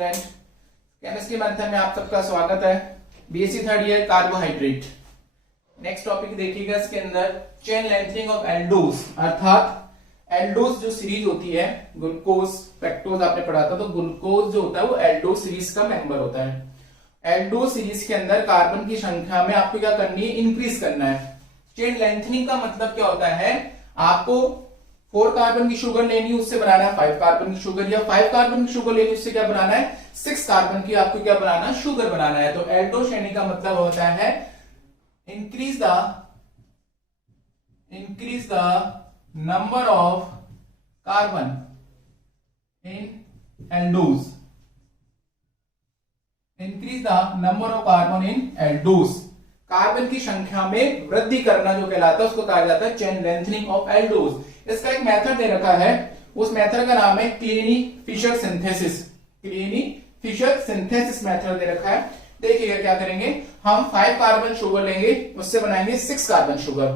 Student, chemistry मंथन में आप सबका स्वागत है। BSc third year carbohydrate. Next topic देखिएगा इसके अंदर चेन लेंथनिंग ऑफ एल्डोज, अर्थात एल्डोज जो सीरीज होती है, ग्लूकोज पेक्टोज आपने पढ़ा था, तो ग्लूकोज जो होता है वो एल्डोज सीरीज का मेंबर होता है। एल्डोज सीरीज के अंदर कार्बन की संख्या में आपको क्या करनी है, इंक्रीज करना है। चेन लेंथनिंग का मतलब क्या होता है, आपको 4 कार्बन की शुगर लेनी, उससे बनाना है 5 कार्बन की शुगर, या 5 कार्बन की शुगर लेनी, उससे क्या बनाना है 6 कार्बन की आपको क्या बनाना है, शुगर बनाना है। तो एल्डो श्रेणी का मतलब होता है increase the number of carbon in aldose, increase the number of carbon in aldose. Carbon की संख्या में वृद्धि करना जो कहलाता है उसको कहा जाता है चेन लेंथनिंग ऑफ एल्डोज। इसका एक मेथड दे रखा है, उस मेथड का नाम है clini-Fisher synthesis. Clini-Fisher synthesis method दे रखा है। देखिएगा क्या करेंगे, हम 5 कार्बन शुगर लेंगे, उससे बनाएंगे 6 कार्बन शुगर।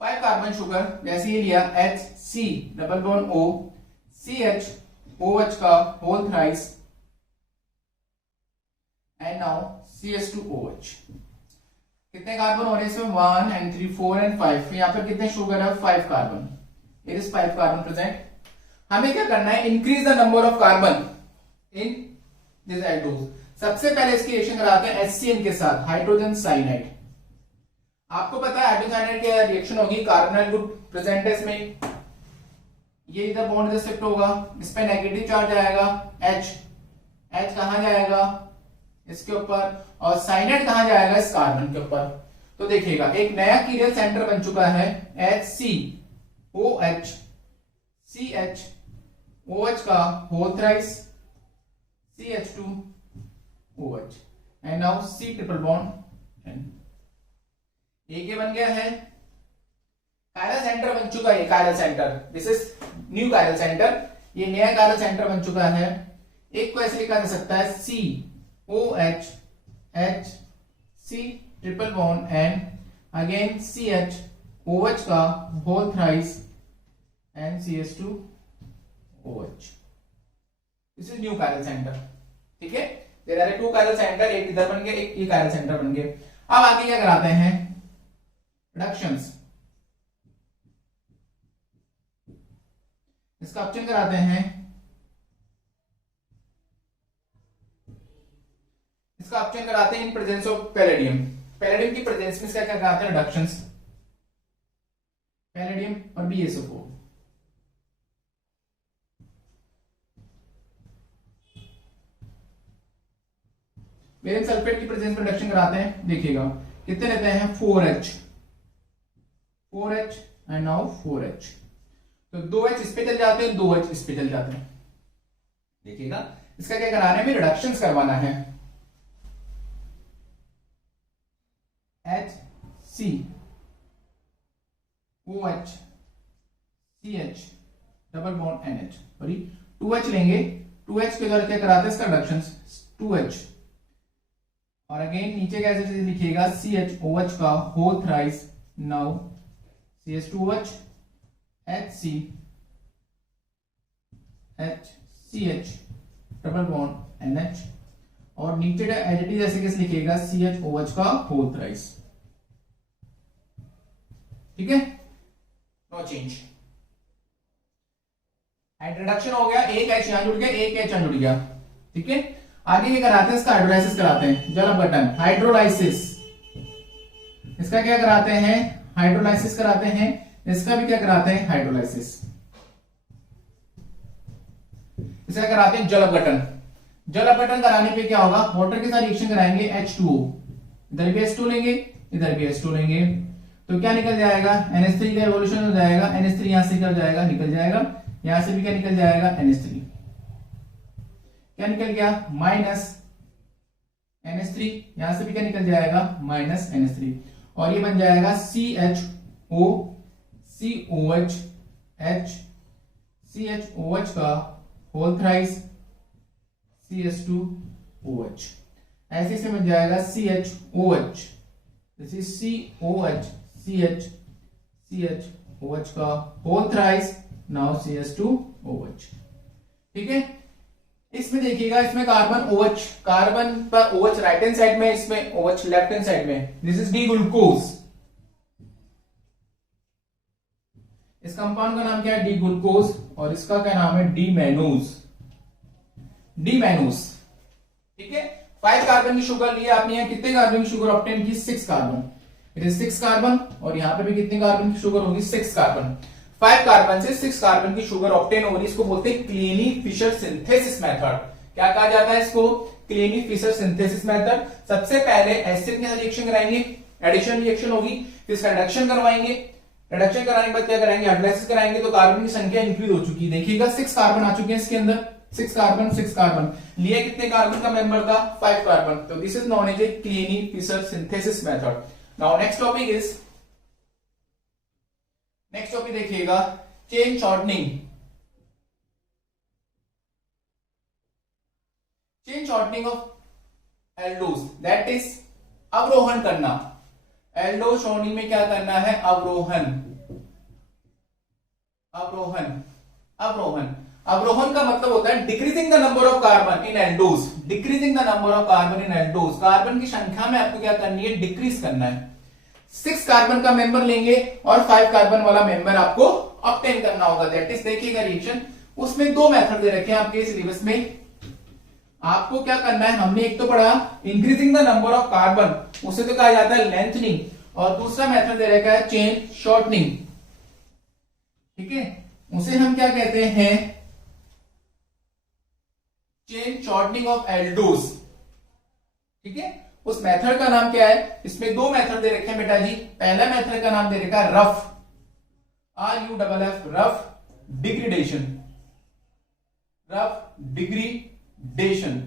5 कार्बन शुगर जैसे ये लिया HC double bond O CHOH का whole thrice and now CH2OH। कितने कार्बन हो रहे हैं इसमें, 1 and 3 4 and 5। यहाँ पर कितने शुगर है, 5 carbon. It is 5 carbon present. हमें क्या करना है, increase the number of carbon in this aldose. सबसे पहले इसकी रिएक्शन कराते हैं HCN के साथ, हाइड्रोजन साइनाइड। आपको पता है हाइड्रोजन साइनाइड की रिएक्शन होगी, कार्बोनाइल ग्रुप प्रेजेंट है इसमें, ये इधर बॉन्ड इधर शिफ्ट होगा, इस पे नेगेटिव चार्ज आएगा H कहां जाएगा, इसके ऊपर, और साइनाइड कहां जाएगा, इस कार्बन के ऊपर। तो देखिएगा एक नया कीरियल सेंटर बन चुका है HCOH CHOH का whole thrice CH2OH and now C triple bond N। एक ये बन गया है कायरल सेंटर बन चुका है, chiral centre, this is new chiral centre, ये नया कायरल सेंटर बन चुका है। एक को ऐसे लिखा जा सकता है COH H C triple bond N again CHOH का whole thrice and CH2OH। This is new chiral centre. ठीक है, देयर आर 2 कायरल सेंटर, एक इधर बन गया, एक ये कायरल सेंटर बन गए। अब आगे क्या कराते हैं, रिडक्शंस। इसका ऑप्शन कराते हैं, इसका ऑप्शन कराते हैं in presence of palladium. Palladium की प्रेजेंस में इसका क्या कराते हैं, रिडक्शंस, पैलेडियम और BeSO4। बेरियम सल्फेट की प्रेजेंस में रिडक्शन कराते हैं। देखिएगा कितने लेते हैं, 4H एंड नाउ 4H। तो 2H इस पे चल जाते हैं, 2H इस पे चल जाते हैं। देखिएगा इसका क्या कराना है, हमें रिडक्शंस करवाना है। HCOH CH double bond NH, sorry 2H लेंगे, 2H के द्वारा क्या कराते हैं इसका रिडक्शंस, 2H और अगेन नीचे कैसे लिखिएगा, CHOH का whole thrice, now CH2OH HC HCH double bond NH और नीचे एज इट इज ऐसे कैसे लिखिएगा, CHOH का होल थ्राइस। ठीक है, नो चेंज। रिडक्शन हो गया, एक H यहां जुड़ गया, एक H यहां जुड़ गया। ठीक है, आगे क्या कराते हैं, इसका हाइड्रोलाइसिस कराते हैं, जल अपघटन, हाइड्रोलाइसिस। इसका क्या कराते हैं, हाइड्रोलाइसिस कराते हैं। इसका भी क्या कराते हैं, हाइड्रोलाइसिस। इसका कराते हैं जल अपघटन। जल अपघटन कराने पे क्या होगा, वाटर के साथ रिएक्शन कराएंगे, H2O, इधर भी H2 लेंगे, इधर भी H2 लेंगे, तो क्या निकल जाएगा, NH3 का एवोल्यूशन हो जाएगा, NH3 यहां से निकल जाएगा, यहां से भी क्या निकल जाएगा, NH3 क्या निकल गया, माइनस NH3, यहां से भी क्या निकल जाएगा, माइनस NH3, और ये बन जाएगा CHO COH H CHOH का होल थ्राइस CH2OH। ऐसे से बन जाएगा CHOH, this is COH CHOH का होल थ्राइस, नाउ CH2OH। ठीक है, इसमें देखिएगा, इसमें कार्बन OH, कार्बन पर OH राइट हैंड साइड में, इसमें OH लेफ्ट हैंड साइड में। This is D glucose. इस कंपाउंड का नाम क्या है? D glucose. और इसका क्या नाम है? D mannose. डी मैनोज, ठीक है। 5 कार्बन की शुगर ली आपने। यहाँ कितने कार्बन की शुगर ऑब्टेन की? 6 कार्बन। It is 6 carbon. और यहाँ पे भी कितने कार्बन की शुगर होगी? 6 कार्बन। 5 कार्बन से 6 कार्बन की शुगर ऑब्टेन हो रही, इसको बोलते हैं क्लीनी फिशर सिंथेसिस मेथड। क्या कहा जाता है इसको? Clini Fischer synthesis method. सबसे पहले एसिड के साथ रिएक्शन कराएंगे, एडिशन रिएक्शन होगी, फिर इसका रिडक्शन करवाएंगे। रिडक्शन कराने के बाद क्या कराएंगे? हाइड्रोलाइसिस कराएंगे। तो कार्बन की संख्या इंक्रीज हो चुकी है। देखिएगा 6 कार्बन आ चुके हैं इसके अंदर। 6 कार्बन, 6 कार्बन लिए कितने कार्बन का मेंबर था? 5 कार्बन। तो this is known as a Kiliani Fischer synthesis method. Now next topic is, next topic देखिएगा, chain shortening. Chain shortening of aldose, that is अवरोहन करना। एल्डो शॉर्टनिंग में क्या करना है? अवरोहन। अवरोहन, अवरोहन। अवरोहन का मतलब होता है decreasing the number of carbon in aldose. Decreasing the number of carbon in aldose. Carbon की संख्या में आपको क्या करनी है? डिक्रीज करना है। 6 कार्बन का मेंबर लेंगे और 5 कार्बन वाला मेंबर आपको ऑब्टेन करना होगा। दैट इज, देखिएगा रिएक्शन, उसमें 2 मेथड दे रखे हैं आपके सिलेबस में। आपको क्या करना है? हमने एक तो पढ़ा increasing the number of carbon, उसे तो कहा जाता है लेंथनिंग। और दूसरा मेथड दे रखा है चेन शॉर्टनिंग, ठीक है। उसे हम क्या कहते हैं? चेन शॉर्टनिंग ऑफ एल्डोज, ठीक है। उस मेथड का नाम क्या है? इसमें 2 मेथड दे रखे हैं बेटा जी। पहला मेथड का नाम दे रखा है rough, RUFF, rough degradation. Rough degradation,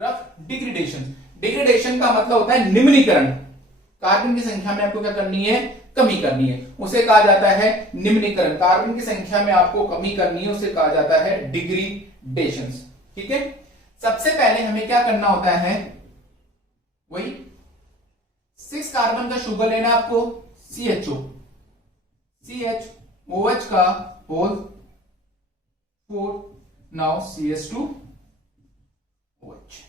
rough degradation. Degradation का मतलब होता है निम्नीकरण। कार्बन की संख्या में आपको क्या करनी है? कमी करनी है, उसे कहा जाता है निम्नीकरण। कार्बन की संख्या में आपको कमी करनी है, उसे कहा जाता है डिग्रेडेशन, ठीक है। सबसे पहले हमें क्या करना होता है? वही 6 कार्बन का शुगर लेना आपको, CHO, CHOH का होल 4, नाउ CH2OH।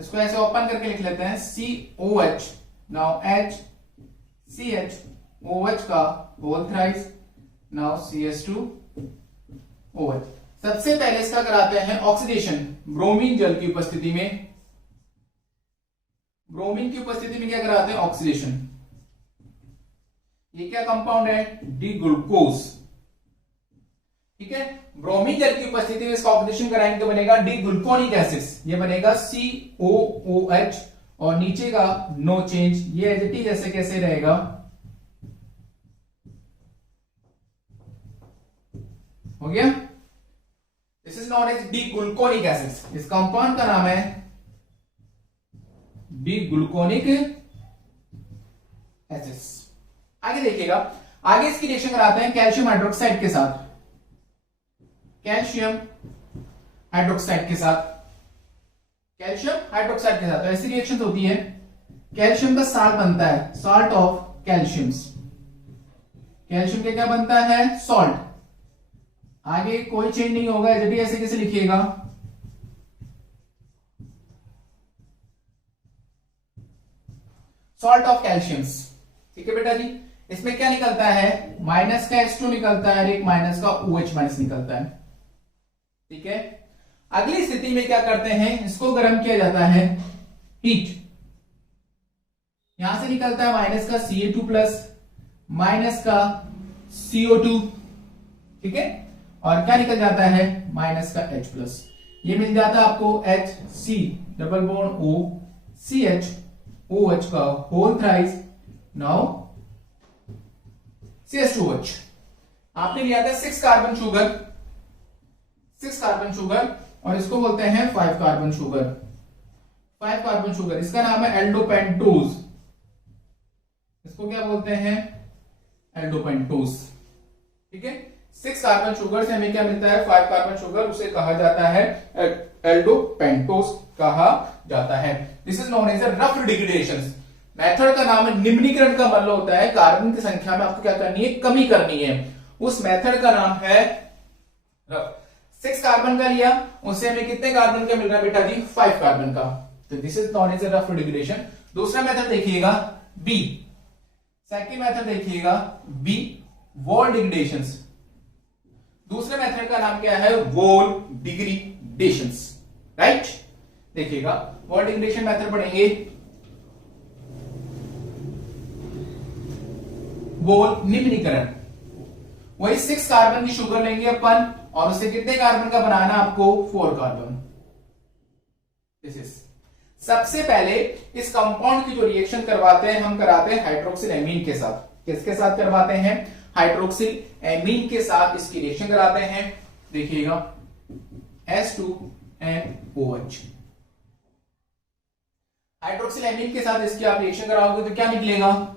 इसको ऐसे ओपन करके लिख लेते हैं, COH, नाउ H, CHOH का होल थ्राइस, नाउ CH2OH। सबसे पहले इसका कराते हैं ऑक्सीडेशन ब्रोमीन जल की उपस्थिति में। ब्रोमीन की उपस्थिति में क्या कराते हैं? ऑक्सीडेशन। ये क्या कंपाउंड है? डी ग्लूकोज, ठीक है। ब्रोमीन जल की उपस्थिति में इसका ऑक्सीडेशन कराएंगे तो बनेगा डी ग्लूकोनिक एसिड। ये बनेगा COOH और नीचे का नो चेंज, ये एज इट इज जैसे कैसे रहेगा, हो गया। This is known as D gluconic acid. इस कंपाउंड का नाम है डी ग्लूकोनिक एसिड। आगे देखिएगा, आगे इसकी रिएक्शन कराते हैं कैल्शियम हाइड्रोक्साइड के साथ। कैल्शियम हाइड्रोक्साइड के साथ, कैल्शियम हाइड्रोक्साइड के साथ तो ऐसी रिएक्शन होती है। कैल्शियम का साल्ट बनता है, सॉल्ट ऑफ कैल्शियम्स। कैल्शियम के क्या बनता है? सॉल्ट। आगे कोई चेंज नहीं होगा, जब भी ऐसे कैसे लिखिएगा, सॉल्ट ऑफ कैल्शियम्स, ठीक है बेटा जी। इसमें क्या निकलता है? माइनस का H2 निकलता है और एक माइनस का OH माइनस निकलता है, ठीक है। अगली स्थिति में क्या करते हैं? इसको गर्म किया जाता है, हीट। यहां से निकलता है माइनस का Ca2 प्लस, माइनस का CO2, ठीक है। और क्या निकल जाता है? माइनस का H प्लस। ये मिल जाता है आपको HC double bond O CHOH का होल थ्राइस, नाउ CH2OH। आपने लिया था 6 कार्बन शुगर, 6 कार्बन शुगर और इसको बोलते हैं 5 कार्बन शुगर। 5 कार्बन शुगर, इसका नाम है एल्डोपेंटोज। इसको क्या बोलते हैं? एल्डोपेंटोज, ठीक है। 6 कार्बन शुगर से हमें क्या मिलता है? 5 कार्बन शुगर, उसे कहा जाता है एल्डोपेंटोज कहा जाता है। This is known as Ruff degradation. Method का नाम है निम्नीकरण का मतलब होता है कार्बन की संख्या में आपको क्या करनी है? कमी करनी है। उस मेथड का नाम है रफ। 6 कार्बन का लिया, उससे हमें कितने कार्बन का मिल रहा है बेटा जी? 5 कार्बन का। तो this is known as Ruff degradation. दूसरा मेथड देखिएगा बी, सेकंड मेथड देखिएगा बी, वॉल डिग्रेडेशन। दूसरे मेथड का नाम क्या है? Wohl degradation, right. देखिएगा वॉल डिग्रेडेशन मेथड पढ़ेंगे, वॉल निम्नीकरण। वही 6 कार्बन की शुगर लेंगे अपन और उससे कितने कार्बन का बनाना आपको? 4 कार्बन। दिस इज सबसे पहले इस कंपाउंड की जो रिएक्शन करवाते हैं हम कराते हैं हाइड्रोक्सिल एमीन के साथ। किसके साथ करवाते हैं? हाइड्रोक्सिल एमीन के साथ इसकी रिएक्शन कराते हैं। देखिएगा H2NOH, हाइड्रोक्सिल एमीन के साथ इसकी आप रिएक्शन कराओगे तो क्या निकलेगा?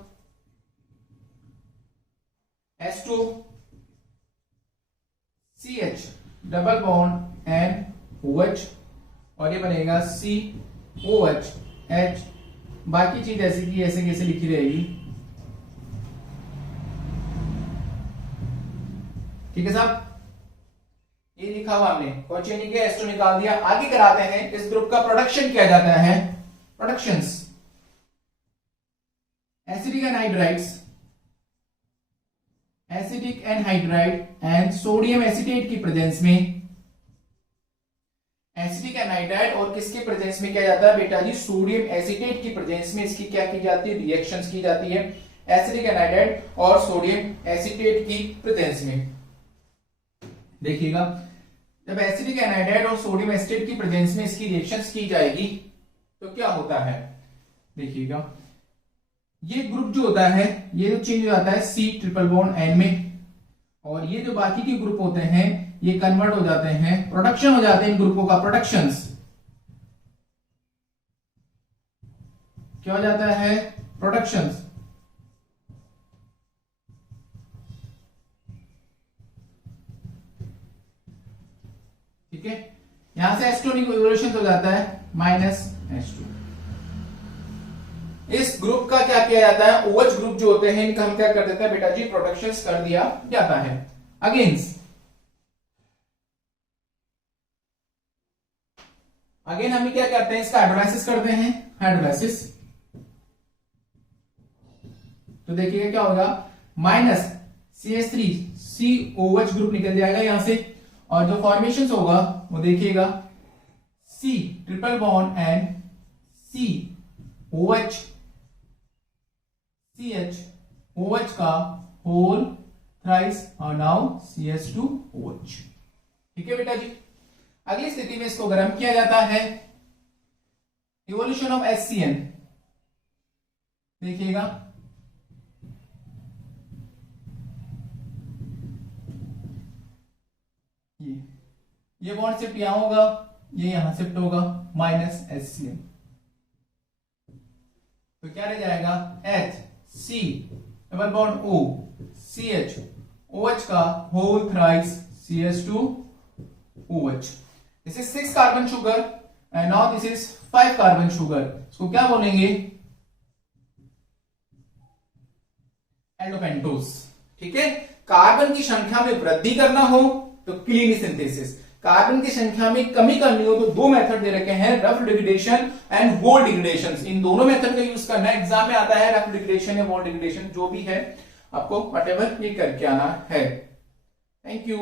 H2CH डबल बॉन्ड NOH और ये बनेगा COH H। बाकी चीज ऐसे की ऐसे कैसे लिखी रहेगी, ठीक है साहब। ये लिखा हुआ हमने, कोई चेंज नहीं किया, H2 निकाल दिया। आगे कराते हैं इस ग्रुप का प्रोडक्शन किया जाता है, productions. Acidic anhydrides, acidic anhydride and sodium acetate की प्रेजेंस में, एसिडिक एनहाइड्राइड और किसके प्रेजेंस में किया जाता है बेटा जी? सोडियम एसीटेट की प्रेजेंस में इसकी क्या की जाती है? रिएक्शंस की जाती है एसिडिक एनहाइड्राइड और सोडियम एसीटेट की प्रेजेंस में। देखिएगा जब एसिडिक एनहाइड्राइड और सोडियम एसीटेट की प्रेजेंस में इसकी रिएक्शंस की जाएगी तो क्या होता है? देखिएगा ये ग्रुप जो होता है ये जो चेंज हो जाता है C ट्रिपल बॉन्ड N में, और ये जो बाकी के ग्रुप होते हैं ये कन्वर्ट हो जाते हैं, प्रोडक्शन हो जाते हैं इन ग्रुपों का, प्रोडक्शंस। क्या हो जाता है? प्रोडक्शंस। ठीक है, यहां से H2 इवोल्यूशन हो जाता है -H2। इस ग्रुप का क्या किया जाता है? OH ग्रुप जो होते हैं इनका हम क्या कर देते हैं बेटा जी? प्रोडक्शंस कर दिया जाता है। अगेन हम क्या करते हैं? इसका हाइड्रोलाइसिस करते हैं, हाइड्रोलाइसिस। तो देखिएगा क्या होगा? -CH3COH ग्रुप निकल जाएगा यहां से, और जो फॉर्मेशन होगा वो देखिएगा C triple bond N COH CH OH का होल थ्राइस और नाउ CH2OH। ठीक है बेटा जी। अगली स्थिति में इसको गर्म किया जाता है, इवोल्यूशन ऑफ HCN। देखिएगा ये बॉन्ड शिफ्ट यहां होगा, ये यहां शिफ्ट होगा -HCN। तो क्या रह जाएगा? HC double bond O CH OH का whole thrice CH2OH। This is 6 carbon sugar and now this is 5 carbon sugar. इसको क्या बोलेंगे? एल्डोपेंटोज। ठीक है, कार्बन की संख्या में वृद्धि करना हो तो क्लीन सिंथेसिस, कार्बन की संख्या में कमी करनी हो तो दो मेथड दे रखे हैं, Ruff degradation and Wohl degradation. इन दोनों मेथड का यूज करना है। एग्जाम में आता है रफ डिग्रेडेशन या वॉल डिग्रेडेशन, जो भी है आपको व्हाटएवर ये करके आना है। Thank you.